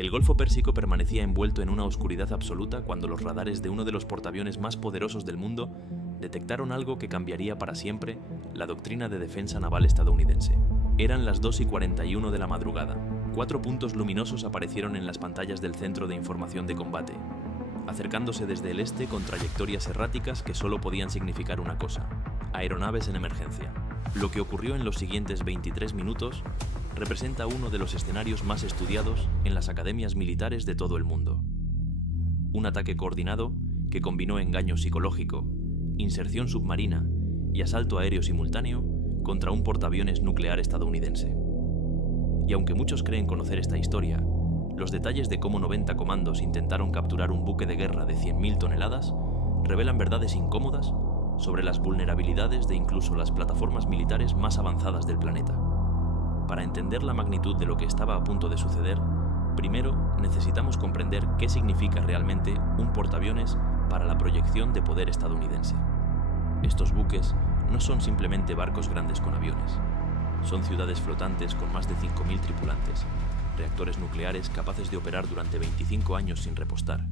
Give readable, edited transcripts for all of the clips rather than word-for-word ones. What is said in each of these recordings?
El Golfo Pérsico permanecía envuelto en una oscuridad absoluta cuando los radares de uno de los portaaviones más poderosos del mundo detectaron algo que cambiaría para siempre la doctrina de defensa naval estadounidense. Eran las 2:41 de la madrugada. 4 puntos luminosos aparecieron en las pantallas del Centro de Información de Combate, acercándose desde el este con trayectorias erráticas que solo podían significar una cosa: aeronaves en emergencia. Lo que ocurrió en los siguientes 23 minutos representa uno de los escenarios más estudiados en las academias militares de todo el mundo. Un ataque coordinado que combinó engaño psicológico, inserción submarina y asalto aéreo simultáneo contra un portaaviones nuclear estadounidense. Y aunque muchos creen conocer esta historia, los detalles de cómo 90 comandos intentaron capturar un buque de guerra de 100.000 toneladas revelan verdades incómodas sobre las vulnerabilidades de incluso las plataformas militares más avanzadas del planeta. Para entender la magnitud de lo que estaba a punto de suceder, primero necesitamos comprender qué significa realmente un portaaviones para la proyección de poder estadounidense. Estos buques no son simplemente barcos grandes con aviones. Son ciudades flotantes con más de 5.000 tripulantes, reactores nucleares capaces de operar durante 25 años sin repostar,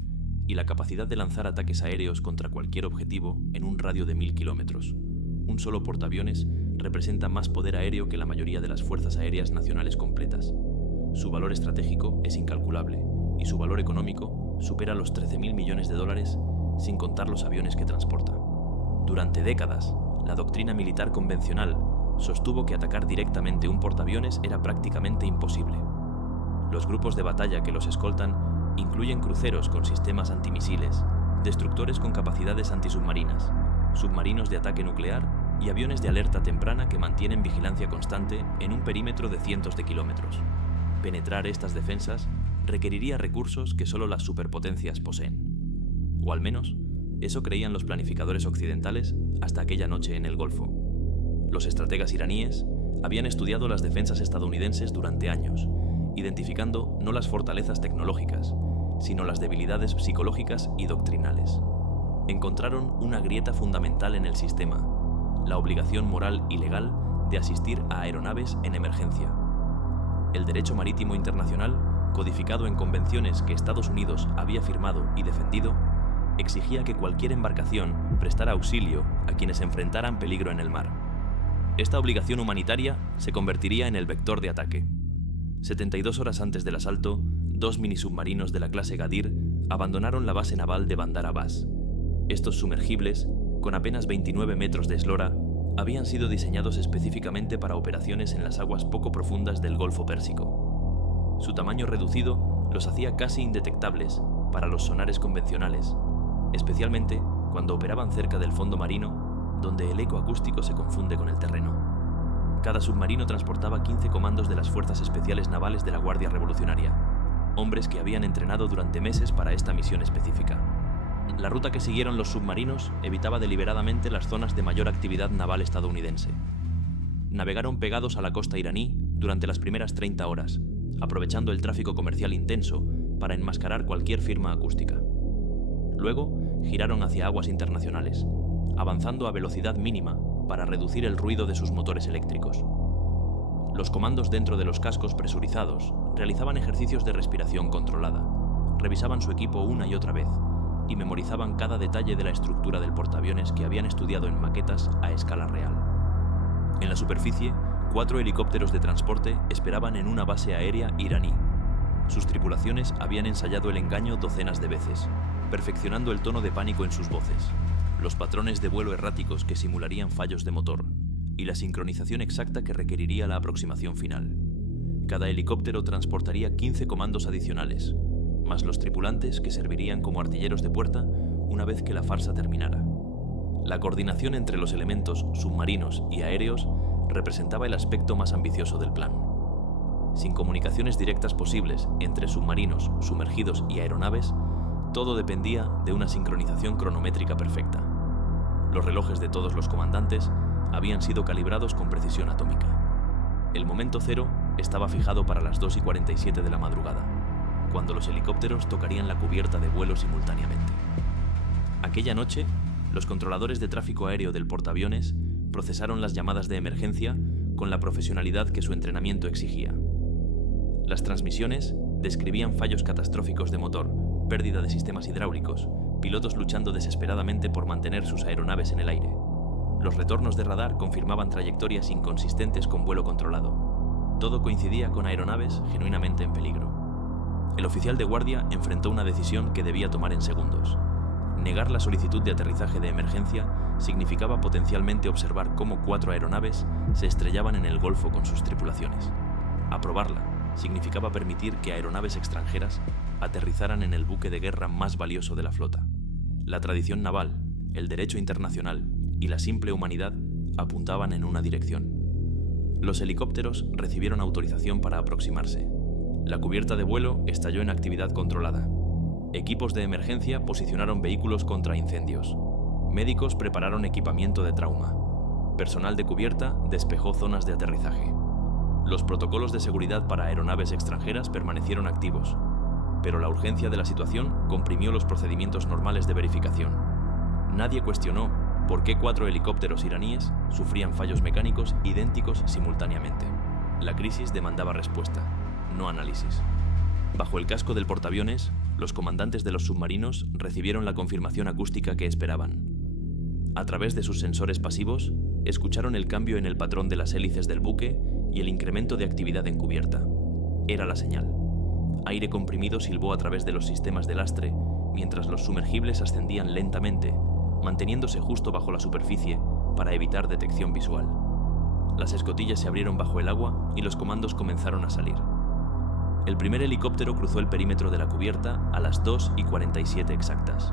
y la capacidad de lanzar ataques aéreos contra cualquier objetivo en un radio de 1.000 kilómetros. Un solo portaaviones representa más poder aéreo que la mayoría de las fuerzas aéreas nacionales completas. Su valor estratégico es incalculable, y su valor económico supera los 13.000 millones de dólares, sin contar los aviones que transporta. Durante décadas, la doctrina militar convencional sostuvo que atacar directamente un portaaviones era prácticamente imposible. Los grupos de batalla que los escoltan incluyen cruceros con sistemas antimisiles, destructores con capacidades antisubmarinas, submarinos de ataque nuclear y aviones de alerta temprana que mantienen vigilancia constante en un perímetro de cientos de kilómetros. Penetrar estas defensas requeriría recursos que solo las superpotencias poseen. O al menos, eso creían los planificadores occidentales hasta aquella noche en el Golfo. Los estrategas iraníes habían estudiado las defensas estadounidenses durante años, identificando no las fortalezas tecnológicas, sino las debilidades psicológicas y doctrinales. Encontraron una grieta fundamental en el sistema: la obligación moral y legal de asistir a aeronaves en emergencia. El derecho marítimo internacional, codificado en convenciones que Estados Unidos había firmado y defendido, exigía que cualquier embarcación prestara auxilio a quienes enfrentaran peligro en el mar. Esta obligación humanitaria se convertiría en el vector de ataque. 72 horas antes del asalto, 2 minisubmarinos de la clase Gadir abandonaron la base naval de Bandar Abbas. Estos sumergibles, con apenas 29 metros de eslora, habían sido diseñados específicamente para operaciones en las aguas poco profundas del Golfo Pérsico. Su tamaño reducido los hacía casi indetectables para los sonares convencionales, especialmente cuando operaban cerca del fondo marino, donde el eco acústico se confunde con el terreno. Cada submarino transportaba 15 comandos de las Fuerzas Especiales Navales de la Guardia Revolucionaria, hombres que habían entrenado durante meses para esta misión específica. La ruta que siguieron los submarinos evitaba deliberadamente las zonas de mayor actividad naval estadounidense. Navegaron pegados a la costa iraní durante las primeras 30 horas, aprovechando el tráfico comercial intenso para enmascarar cualquier firma acústica. Luego, giraron hacia aguas internacionales, avanzando a velocidad mínima para reducir el ruido de sus motores eléctricos. Los comandos dentro de los cascos presurizados realizaban ejercicios de respiración controlada, revisaban su equipo una y otra vez y memorizaban cada detalle de la estructura del portaaviones que habían estudiado en maquetas a escala real. En la superficie, 4 helicópteros de transporte esperaban en una base aérea iraní. Sus tripulaciones habían ensayado el engaño docenas de veces, perfeccionando el tono de pánico en sus voces, los patrones de vuelo erráticos que simularían fallos de motor y la sincronización exacta que requeriría la aproximación final. Cada helicóptero transportaría 15 comandos adicionales, más los tripulantes que servirían como artilleros de puerta una vez que la farsa terminara. La coordinación entre los elementos submarinos y aéreos representaba el aspecto más ambicioso del plan. Sin comunicaciones directas posibles entre submarinos, sumergidos y aeronaves, todo dependía de una sincronización cronométrica perfecta. Los relojes de todos los comandantes habían sido calibrados con precisión atómica. El momento cero estaba fijado para las 2:47 de la madrugada, cuando los helicópteros tocarían la cubierta de vuelo simultáneamente. Aquella noche, los controladores de tráfico aéreo del portaaviones procesaron las llamadas de emergencia con la profesionalidad que su entrenamiento exigía. Las transmisiones Describían fallos catastróficos de motor, pérdida de sistemas hidráulicos, pilotos luchando desesperadamente por mantener sus aeronaves en el aire. Los retornos de radar confirmaban trayectorias inconsistentes con vuelo controlado. Todo coincidía con aeronaves genuinamente en peligro. El oficial de guardia enfrentó una decisión que debía tomar en segundos. Negar la solicitud de aterrizaje de emergencia significaba potencialmente observar cómo 4 aeronaves se estrellaban en el Golfo con sus tripulaciones. Aprobarla significaba permitir que aeronaves extranjeras aterrizaran en el buque de guerra más valioso de la flota. La tradición naval, el derecho internacional y la simple humanidad apuntaban en una dirección. Los helicópteros recibieron autorización para aproximarse. La cubierta de vuelo estalló en actividad controlada. Equipos de emergencia posicionaron vehículos contra incendios. Médicos prepararon equipamiento de trauma. Personal de cubierta despejó zonas de aterrizaje. Los protocolos de seguridad para aeronaves extranjeras permanecieron activos, pero la urgencia de la situación comprimió los procedimientos normales de verificación. Nadie cuestionó por qué 4 helicópteros iraníes sufrían fallos mecánicos idénticos simultáneamente. La crisis demandaba respuesta, no análisis. Bajo el casco del portaaviones, los comandantes de los submarinos recibieron la confirmación acústica que esperaban. A través de sus sensores pasivos, escucharon el cambio en el patrón de las hélices del buque y el incremento de actividad en cubierta. Era la señal. Aire comprimido silbó a través de los sistemas de lastre, mientras los sumergibles ascendían lentamente, manteniéndose justo bajo la superficie para evitar detección visual. Las escotillas se abrieron bajo el agua y los comandos comenzaron a salir. El primer helicóptero cruzó el perímetro de la cubierta a las 2:47 exactas.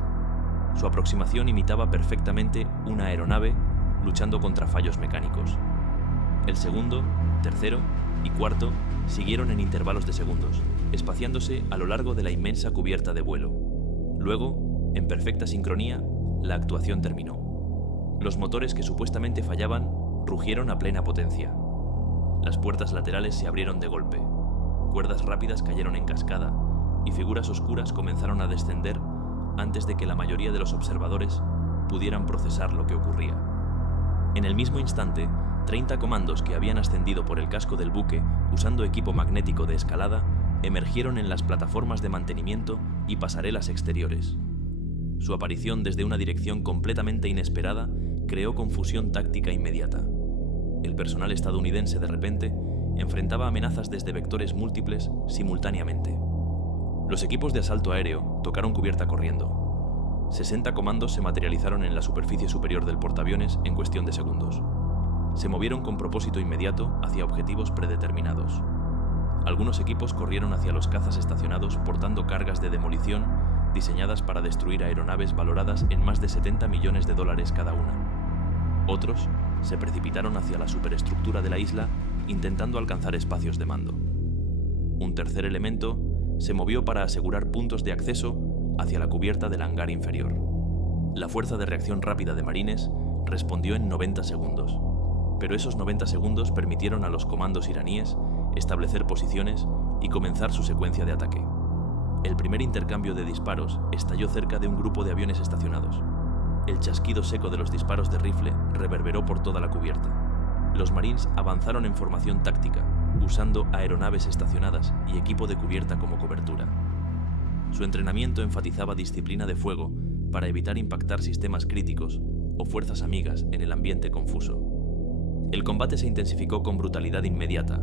Su aproximación imitaba perfectamente una aeronave luchando contra fallos mecánicos. El segundo, tercero y cuarto siguieron en intervalos de segundos, espaciándose a lo largo de la inmensa cubierta de vuelo. Luego, en perfecta sincronía, la actuación terminó. Los motores que supuestamente fallaban rugieron a plena potencia. Las puertas laterales se abrieron de golpe. Cuerdas rápidas cayeron en cascada y figuras oscuras comenzaron a descender antes de que la mayoría de los observadores pudieran procesar lo que ocurría. En el mismo instante, 30 comandos que habían ascendido por el casco del buque usando equipo magnético de escalada emergieron en las plataformas de mantenimiento y pasarelas exteriores. Su aparición desde una dirección completamente inesperada creó confusión táctica inmediata. El personal estadounidense de repente enfrentaba amenazas desde vectores múltiples simultáneamente. Los equipos de asalto aéreo tocaron cubierta corriendo. 60 comandos se materializaron en la superficie superior del portaaviones en cuestión de segundos. Se movieron con propósito inmediato hacia objetivos predeterminados. Algunos equipos corrieron hacia los cazas estacionados portando cargas de demolición diseñadas para destruir aeronaves valoradas en más de $70 millones cada una. Otros se precipitaron hacia la superestructura de la isla intentando alcanzar espacios de mando. Un tercer elemento se movió para asegurar puntos de acceso hacia la cubierta del hangar inferior. La fuerza de reacción rápida de marines respondió en 90 segundos, pero esos 90 segundos permitieron a los comandos iraníes establecer posiciones y comenzar su secuencia de ataque. El primer intercambio de disparos estalló cerca de un grupo de aviones estacionados. El chasquido seco de los disparos de rifle reverberó por toda la cubierta. Los marines avanzaron en formación táctica, usando aeronaves estacionadas y equipo de cubierta como cobertura. Su entrenamiento enfatizaba disciplina de fuego para evitar impactar sistemas críticos o fuerzas amigas en el ambiente confuso. El combate se intensificó con brutalidad inmediata.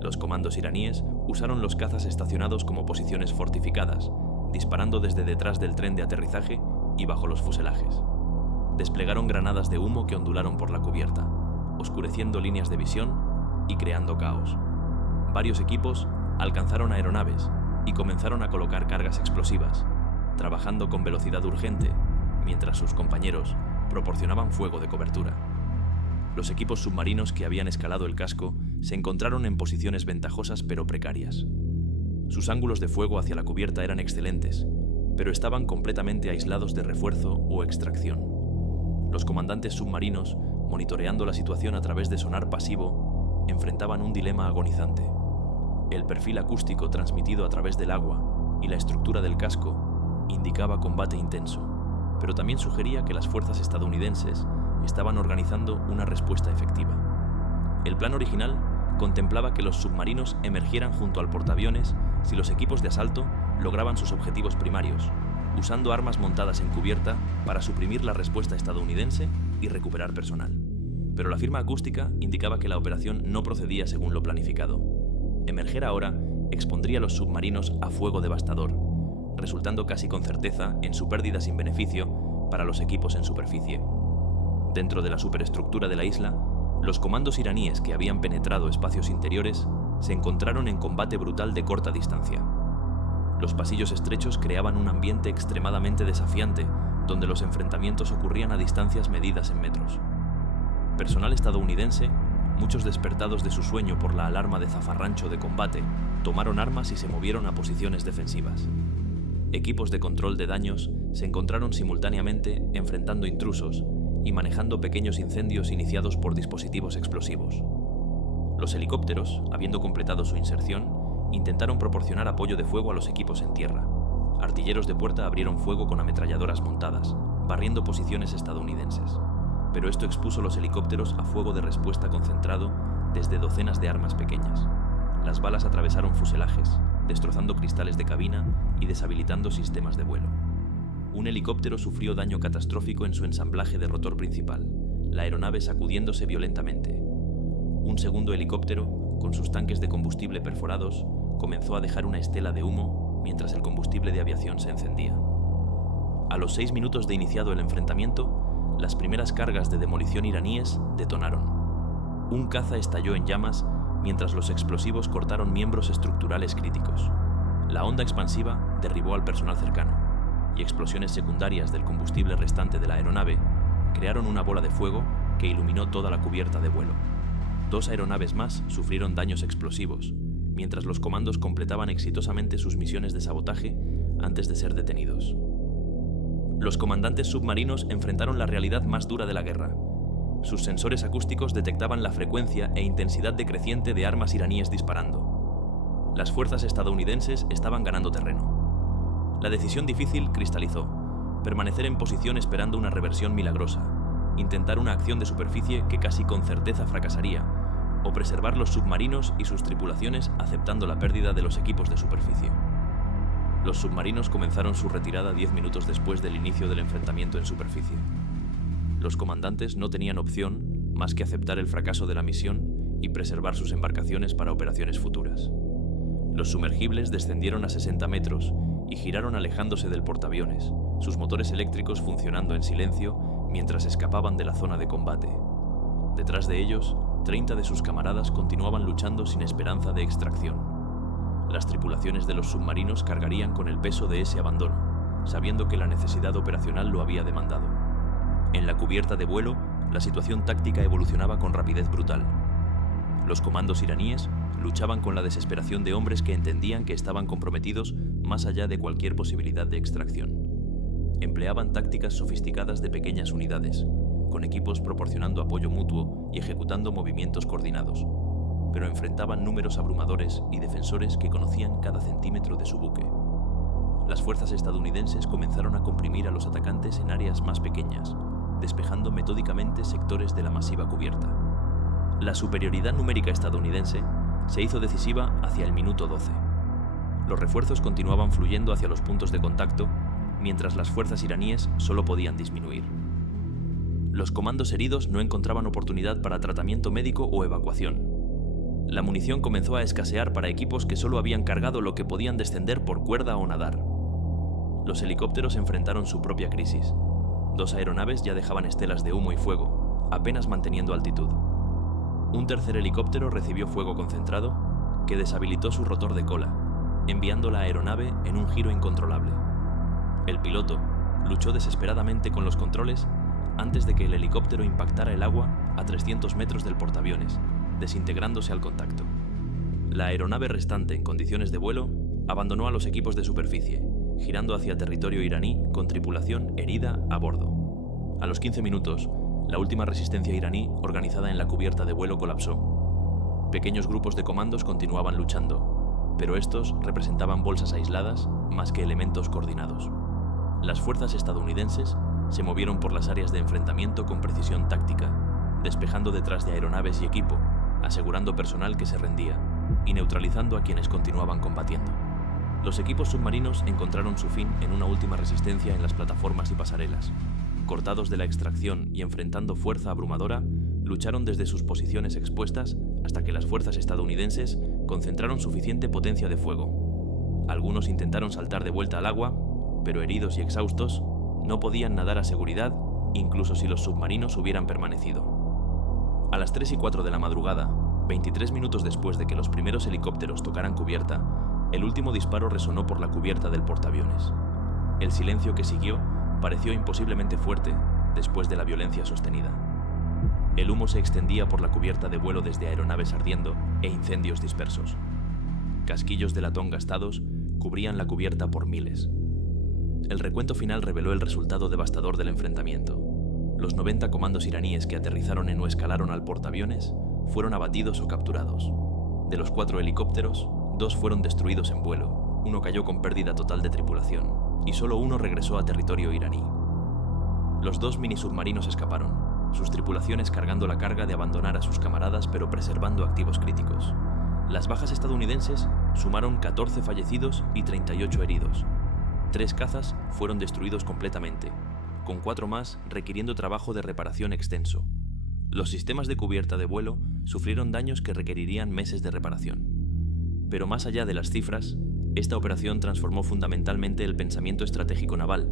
Los comandos iraníes usaron los cazas estacionados como posiciones fortificadas, disparando desde detrás del tren de aterrizaje y bajo los fuselajes. Desplegaron granadas de humo que ondularon por la cubierta, oscureciendo líneas de visión y creando caos. Varios equipos alcanzaron aeronaves y comenzaron a colocar cargas explosivas, trabajando con velocidad urgente, mientras sus compañeros proporcionaban fuego de cobertura. Los equipos submarinos que habían escalado el casco se encontraron en posiciones ventajosas pero precarias. Sus ángulos de fuego hacia la cubierta eran excelentes, pero estaban completamente aislados de refuerzo o extracción. Los comandantes submarinos, monitoreando la situación a través de sonar pasivo, enfrentaban un dilema agonizante. El perfil acústico transmitido a través del agua y la estructura del casco indicaba combate intenso, pero también sugería que las fuerzas estadounidenses estaban organizando una respuesta efectiva. El plan original contemplaba que los submarinos emergieran junto al portaaviones si los equipos de asalto lograban sus objetivos primarios, usando armas montadas en cubierta para suprimir la respuesta estadounidense y recuperar personal. Pero la firma acústica indicaba que la operación no procedía según lo planificado. Emerger ahora expondría a los submarinos a fuego devastador, resultando casi con certeza en su pérdida sin beneficio para los equipos en superficie. Dentro de la superestructura de la isla, los comandos iraníes que habían penetrado espacios interiores se encontraron en combate brutal de corta distancia. Los pasillos estrechos creaban un ambiente extremadamente desafiante, donde los enfrentamientos ocurrían a distancias medidas en metros. Personal estadounidense, muchos despertados de su sueño por la alarma de zafarrancho de combate, tomaron armas y se movieron a posiciones defensivas. Equipos de control de daños se encontraron simultáneamente enfrentando intrusos y manejando pequeños incendios iniciados por dispositivos explosivos. Los helicópteros, habiendo completado su inserción, intentaron proporcionar apoyo de fuego a los equipos en tierra. Artilleros de puerta abrieron fuego con ametralladoras montadas, barriendo posiciones estadounidenses. Pero esto expuso los helicópteros a fuego de respuesta concentrado desde docenas de armas pequeñas. Las balas atravesaron fuselajes, destrozando cristales de cabina y deshabilitando sistemas de vuelo. Un helicóptero sufrió daño catastrófico en su ensamblaje de rotor principal, la aeronave sacudiéndose violentamente. Un segundo helicóptero, con sus tanques de combustible perforados, comenzó a dejar una estela de humo mientras el combustible de aviación se encendía. A los 6 minutos de iniciado el enfrentamiento, las primeras cargas de demolición iraníes detonaron. Un caza estalló en llamas mientras los explosivos cortaron miembros estructurales críticos. La onda expansiva derribó al personal cercano, y explosiones secundarias del combustible restante de la aeronave crearon una bola de fuego que iluminó toda la cubierta de vuelo. 2 aeronaves más sufrieron daños explosivos, mientras los comandos completaban exitosamente sus misiones de sabotaje antes de ser detenidos. Los comandantes submarinos enfrentaron la realidad más dura de la guerra. Sus sensores acústicos detectaban la frecuencia e intensidad decreciente de armas iraníes disparando. Las fuerzas estadounidenses estaban ganando terreno. La decisión difícil cristalizó: permanecer en posición esperando una reversión milagrosa, intentar una acción de superficie que casi con certeza fracasaría, o preservar los submarinos y sus tripulaciones aceptando la pérdida de los equipos de superficie. Los submarinos comenzaron su retirada 10 minutos después del inicio del enfrentamiento en superficie. Los comandantes no tenían opción más que aceptar el fracaso de la misión y preservar sus embarcaciones para operaciones futuras. Los sumergibles descendieron a 60 metros y giraron alejándose del portaaviones, sus motores eléctricos funcionando en silencio mientras escapaban de la zona de combate. Detrás de ellos, 30 de sus camaradas continuaban luchando sin esperanza de extracción. Las tripulaciones de los submarinos cargarían con el peso de ese abandono, sabiendo que la necesidad operacional lo había demandado. En la cubierta de vuelo, la situación táctica evolucionaba con rapidez brutal. Los comandos iraníes luchaban con la desesperación de hombres que entendían que estaban comprometidos más allá de cualquier posibilidad de extracción. Empleaban tácticas sofisticadas de pequeñas unidades, con equipos proporcionando apoyo mutuo y ejecutando movimientos coordinados, pero enfrentaban números abrumadores y defensores que conocían cada centímetro de su buque. Las fuerzas estadounidenses comenzaron a comprimir a los atacantes en áreas más pequeñas, despejando metódicamente sectores de la masiva cubierta. La superioridad numérica estadounidense se hizo decisiva hacia el minuto 12. Los refuerzos continuaban fluyendo hacia los puntos de contacto, mientras las fuerzas iraníes solo podían disminuir. Los comandos heridos no encontraban oportunidad para tratamiento médico o evacuación. La munición comenzó a escasear para equipos que solo habían cargado lo que podían descender por cuerda o nadar. Los helicópteros enfrentaron su propia crisis. 2 aeronaves ya dejaban estelas de humo y fuego, apenas manteniendo altitud. Un tercer helicóptero recibió fuego concentrado, que deshabilitó su rotor de cola, enviando la aeronave en un giro incontrolable. El piloto luchó desesperadamente con los controles antes de que el helicóptero impactara el agua a 300 metros del portaaviones, desintegrándose al contacto. La aeronave restante en condiciones de vuelo abandonó a los equipos de superficie, girando hacia territorio iraní con tripulación herida a bordo. A los 15 minutos, la última resistencia iraní organizada en la cubierta de vuelo colapsó. Pequeños grupos de comandos continuaban luchando, pero estos representaban bolsas aisladas más que elementos coordinados. Las fuerzas estadounidenses se movieron por las áreas de enfrentamiento con precisión táctica, despejando detrás de aeronaves y equipo, asegurando personal que se rendía y neutralizando a quienes continuaban combatiendo. Los equipos submarinos encontraron su fin en una última resistencia en las plataformas y pasarelas. Cortados de la extracción y enfrentando fuerza abrumadora, lucharon desde sus posiciones expuestas hasta que las fuerzas estadounidenses concentraron suficiente potencia de fuego. Algunos intentaron saltar de vuelta al agua, pero heridos y exhaustos, no podían nadar a seguridad, incluso si los submarinos hubieran permanecido. A las 3:04 de la madrugada, 23 minutos después de que los primeros helicópteros tocaran cubierta, el último disparo resonó por la cubierta del portaaviones. El silencio que siguió pareció imposiblemente fuerte después de la violencia sostenida. El humo se extendía por la cubierta de vuelo desde aeronaves ardiendo e incendios dispersos. Casquillos de latón gastados cubrían la cubierta por miles. El recuento final reveló el resultado devastador del enfrentamiento. Los 90 comandos iraníes que aterrizaron en o escalaron al portaaviones fueron abatidos o capturados. De los 4 helicópteros, 2 fueron destruidos en vuelo, 1 cayó con pérdida total de tripulación, y solo 1 regresó a territorio iraní. Los 2 minisubmarinos escaparon, sus tripulaciones cargando la carga de abandonar a sus camaradas pero preservando activos críticos. Las bajas estadounidenses sumaron 14 fallecidos y 38 heridos. 3 cazas fueron destruidos completamente, con 4 más requiriendo trabajo de reparación extenso. Los sistemas de cubierta de vuelo sufrieron daños que requerirían meses de reparación. Pero más allá de las cifras, esta operación transformó fundamentalmente el pensamiento estratégico naval.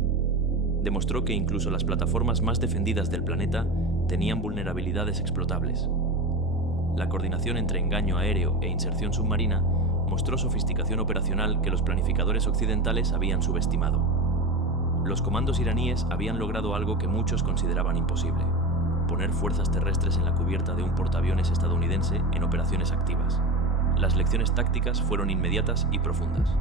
Demostró que incluso las plataformas más defendidas del planeta tenían vulnerabilidades explotables. La coordinación entre engaño aéreo e inserción submarina mostró sofisticación operacional que los planificadores occidentales habían subestimado. Los comandos iraníes habían logrado algo que muchos consideraban imposible: poner fuerzas terrestres en la cubierta de un portaaviones estadounidense en operaciones activas. Las lecciones tácticas fueron inmediatas y profundas.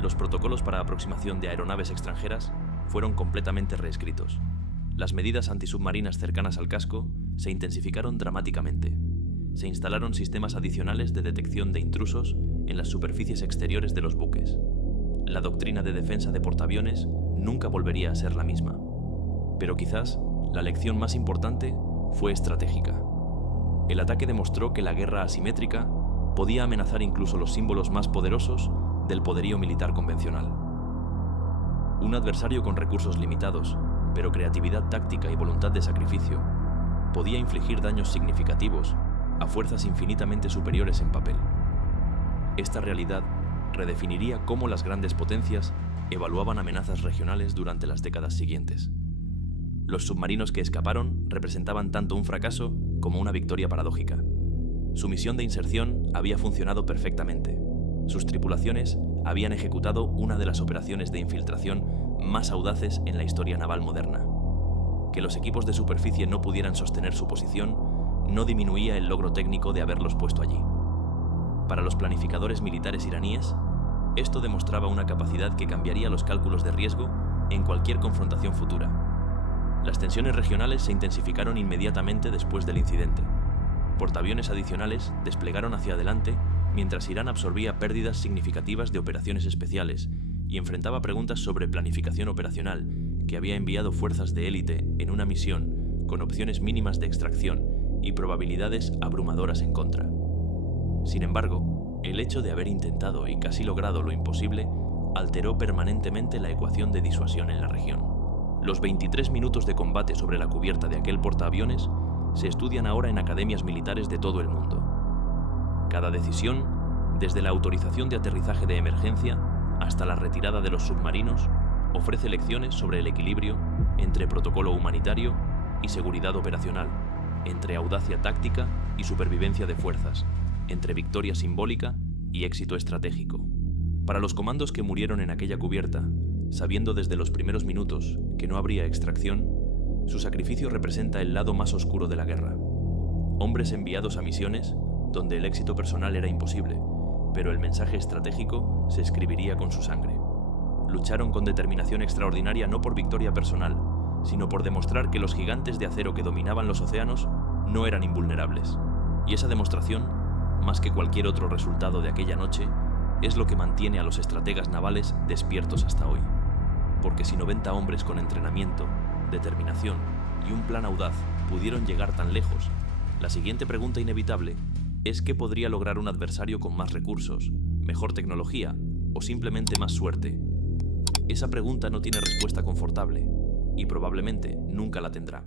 Los protocolos para aproximación de aeronaves extranjeras fueron completamente reescritos. Las medidas antisubmarinas cercanas al casco se intensificaron dramáticamente. Se instalaron sistemas adicionales de detección de intrusos en las superficies exteriores de los buques. La doctrina de defensa de portaaviones nunca volvería a ser la misma. Pero quizás la lección más importante fue estratégica. El ataque demostró que la guerra asimétrica podía amenazar incluso los símbolos más poderosos del poderío militar convencional. Un adversario con recursos limitados, pero creatividad táctica y voluntad de sacrificio, podía infligir daños significativos a fuerzas infinitamente superiores en papel. Esta realidad redefiniría cómo las grandes potencias evaluaban amenazas regionales durante las décadas siguientes. Los submarinos que escaparon representaban tanto un fracaso como una victoria paradójica. Su misión de inserción había funcionado perfectamente. Sus tripulaciones habían ejecutado una de las operaciones de infiltración más audaces en la historia naval moderna. Que los equipos de superficie no pudieran sostener su posición no disminuía el logro técnico de haberlos puesto allí. Para los planificadores militares iraníes, esto demostraba una capacidad que cambiaría los cálculos de riesgo en cualquier confrontación futura. Las tensiones regionales se intensificaron inmediatamente después del incidente. Portaaviones adicionales desplegaron hacia adelante mientras Irán absorbía pérdidas significativas de operaciones especiales y enfrentaba preguntas sobre planificación operacional, que había enviado fuerzas de élite en una misión con opciones mínimas de extracción y probabilidades abrumadoras en contra. Sin embargo, el hecho de haber intentado y casi logrado lo imposible alteró permanentemente la ecuación de disuasión en la región. Los 23 minutos de combate sobre la cubierta de aquel portaaviones se estudian ahora en academias militares de todo el mundo. Cada decisión, desde la autorización de aterrizaje de emergencia hasta la retirada de los submarinos, ofrece lecciones sobre el equilibrio entre protocolo humanitario y seguridad operacional, entre audacia táctica y supervivencia de fuerzas, entre victoria simbólica y éxito estratégico. Para los comandos que murieron en aquella cubierta, sabiendo desde los primeros minutos que no habría extracción, su sacrificio representa el lado más oscuro de la guerra. Hombres enviados a misiones donde el éxito personal era imposible, pero el mensaje estratégico se escribiría con su sangre. Lucharon con determinación extraordinaria no por victoria personal, sino por demostrar que los gigantes de acero que dominaban los océanos no eran invulnerables. Y esa demostración, más que cualquier otro resultado de aquella noche, es lo que mantiene a los estrategas navales despiertos hasta hoy. Porque si 90 hombres con entrenamiento, determinación y un plan audaz pudieron llegar tan lejos, la siguiente pregunta inevitable es qué podría lograr un adversario con más recursos, mejor tecnología o simplemente más suerte? Esa pregunta no tiene respuesta confortable y probablemente nunca la tendrá.